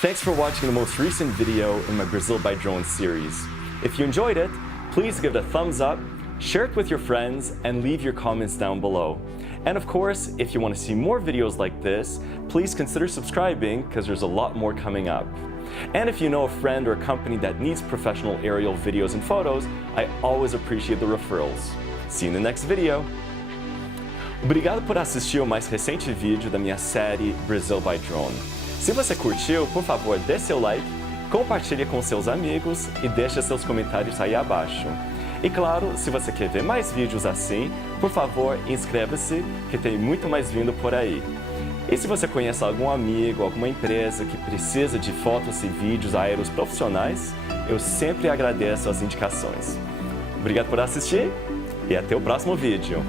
Thanks for watching the most recent video in my Brazil by Drone series. If you enjoyed it, please give it a thumbs up, share it with your friends, and leave your comments down below. And of course, if you want to see more videos like this, please consider subscribing because there's a lot more coming up. And if you know a friend or a company that needs professional aerial videos and photos, I always appreciate the referrals. See you in the next video! Obrigado por assistir ao mais recente vídeo da minha série Brazil by Drone. Se você curtiu, por favor, dê seu like, compartilhe com seus amigos e deixe seus comentários aí abaixo. E claro, se você quer ver mais vídeos assim, por favor, inscreva-se, que tem muito mais vindo por aí. E se você conhece algum amigo, alguma empresa que precisa de fotos e vídeos aéreos profissionais, eu sempre agradeço as indicações. Obrigado por assistir e até o próximo vídeo.